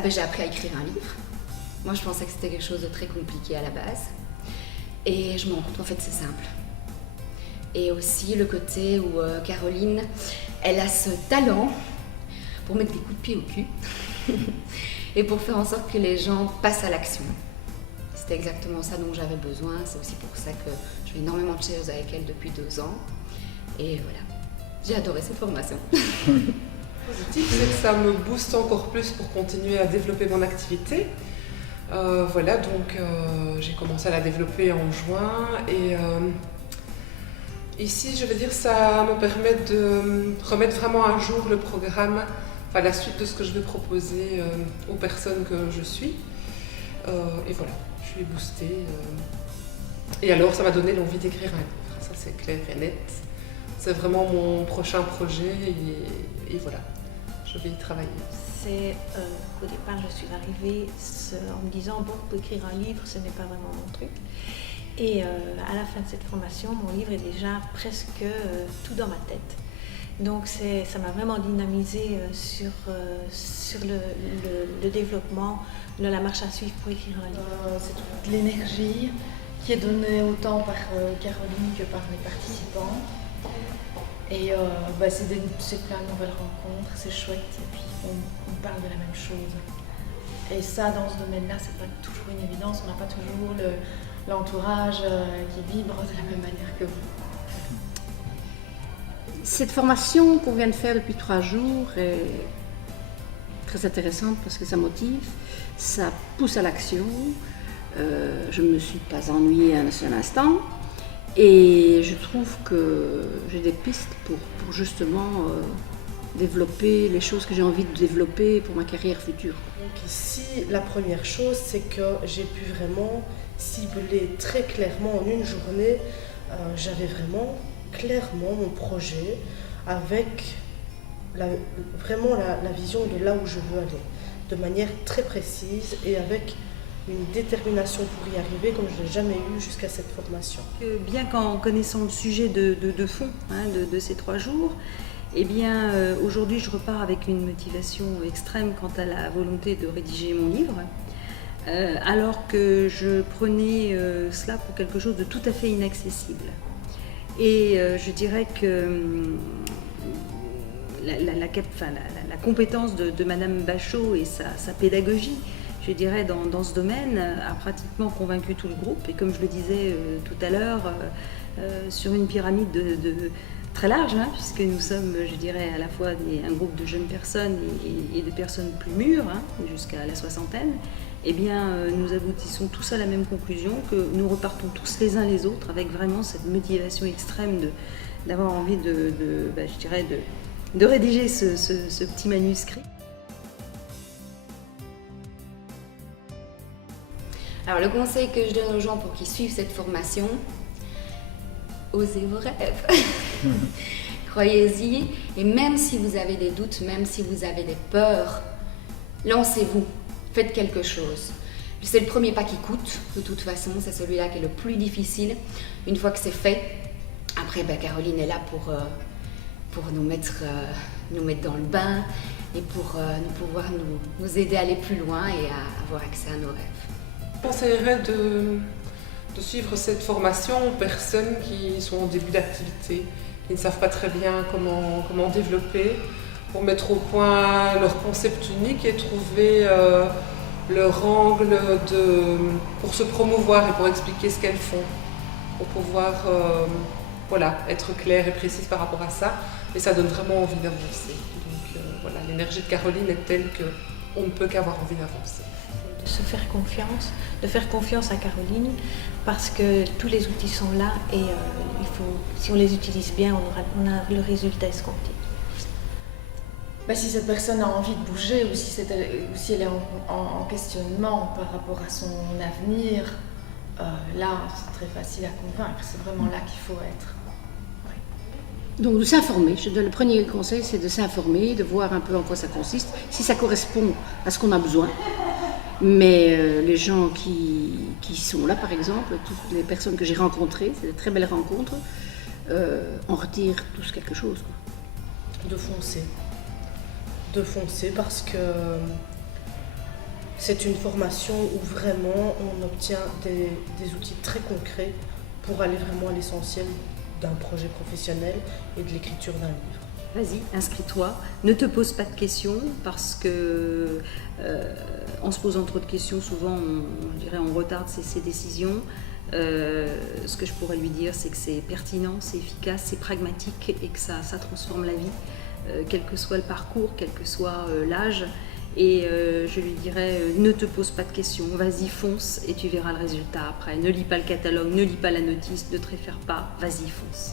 Ah ben j'ai appris à écrire un livre. Moi je pensais que c'était quelque chose de très compliqué à la base. Et je me rends compte qu'en fait c'est simple. Et aussi le côté où Caroline, elle a ce talent pour mettre des coups de pied au cul et pour faire en sorte que les gens passent à l'action. C'était exactement ça dont j'avais besoin. C'est aussi pour ça que je fais énormément de choses avec elle depuis 2 ans. Et voilà, j'ai adoré cette formation. Positif, c'est que ça me booste encore plus pour continuer à développer mon activité. Voilà, donc j'ai commencé à la développer en juin et ici, je veux dire, ça me permet de remettre vraiment à jour le programme, enfin la suite de ce que je vais proposer aux personnes que je suis. Et voilà, je suis boostée. Et alors, ça m'a donné l'envie d'écrire un livre, ça c'est clair et net. C'est vraiment mon prochain projet et voilà, je vais y travailler. C'est qu'au départ, je suis arrivée en me disant, bon, pour écrire un livre, ce n'est pas vraiment mon truc. Et à la fin de cette formation, mon livre est déjà presque tout dans ma tête. Donc ça m'a vraiment dynamisée sur le développement, de la marche à suivre pour écrire un livre. C'est toute l'énergie qui est donnée autant par Caroline que par les participants. Et c'est plein de nouvelles rencontres, c'est chouette, et puis on parle de la même chose. Et ça, dans ce domaine-là, c'est pas toujours une évidence, on n'a pas toujours l'entourage qui vibre de la même manière que vous. Cette formation qu'on vient de faire depuis 3 jours est très intéressante parce que ça motive, ça pousse à l'action. Je ne me suis pas ennuyée un seul instant. Et je trouve que j'ai des pistes pour justement développer les choses que j'ai envie de développer pour ma carrière future. Donc ici, la première chose, c'est que j'ai pu vraiment cibler très clairement en une journée. J'avais vraiment clairement mon projet avec vraiment la vision de là où je veux aller, de manière très précise et avec une détermination pour y arriver comme je n'ai jamais eu jusqu'à cette formation. Bien qu'en connaissant le sujet de fond de ces 3 jours, eh bien aujourd'hui je repars avec une motivation extrême quant à la volonté de rédiger mon livre, alors que je prenais cela pour quelque chose de tout à fait inaccessible. Et je dirais que la compétence de Madame Bachot et sa pédagogie, je dirais, dans ce domaine, a pratiquement convaincu tout le groupe. Et comme je le disais tout à l'heure, sur une pyramide très large, puisque nous sommes, je dirais, à la fois un groupe de jeunes personnes et de personnes plus mûres, jusqu'à la soixantaine, eh bien, nous aboutissons tous à la même conclusion, que nous repartons tous les uns les autres avec vraiment cette motivation extrême d'avoir envie de rédiger ce petit manuscrit. Alors le conseil que je donne aux gens pour qu'ils suivent cette formation, osez vos rêves. Croyez-y, et même si vous avez des doutes, même si vous avez des peurs, lancez-vous, faites quelque chose. C'est le premier pas qui coûte, de toute façon, c'est celui-là qui est le plus difficile. Une fois que c'est fait, après Caroline est là pour nous mettre dans le bain et pour pouvoir nous aider à aller plus loin et à avoir accès à nos rêves. Je conseillerais de suivre cette formation aux personnes qui sont en début d'activité, qui ne savent pas très bien comment développer, pour mettre au point leur concept unique et trouver leur angle pour se promouvoir et pour expliquer ce qu'elles font, pour pouvoir être claire et précise par rapport à ça. Et ça donne vraiment envie d'avancer. Donc l'énergie de Caroline est telle qu'on ne peut qu'avoir envie d'avancer. De se faire confiance à Caroline, parce que tous les outils sont là et si on les utilise bien, on a le résultat escompté. Si cette personne a envie de bouger ou si elle est en questionnement par rapport à son avenir, là c'est très facile à convaincre, c'est vraiment là qu'il faut être. Donc de s'informer, le premier conseil c'est de s'informer, de voir un peu en quoi ça consiste, si ça correspond à ce qu'on a besoin. Mais les gens qui sont là par exemple, toutes les personnes que j'ai rencontrées, c'est de très belles rencontres, en retirent tous quelque chose. De foncer parce que c'est une formation où vraiment on obtient des outils très concrets pour aller vraiment à l'essentiel d'un projet professionnel et de l'écriture d'un livre. Vas-y, inscris-toi. Ne te pose pas de questions parce que en se posant trop de questions, souvent on retarde ses décisions. Ce que je pourrais lui dire, c'est que c'est pertinent, c'est efficace, c'est pragmatique et que ça transforme la vie, quel que soit le parcours, quel que soit l'âge. Et je lui dirais, ne te pose pas de questions, vas-y, fonce et tu verras le résultat après. Ne lis pas le catalogue, ne lis pas la notice, ne te réfère pas, vas-y, fonce.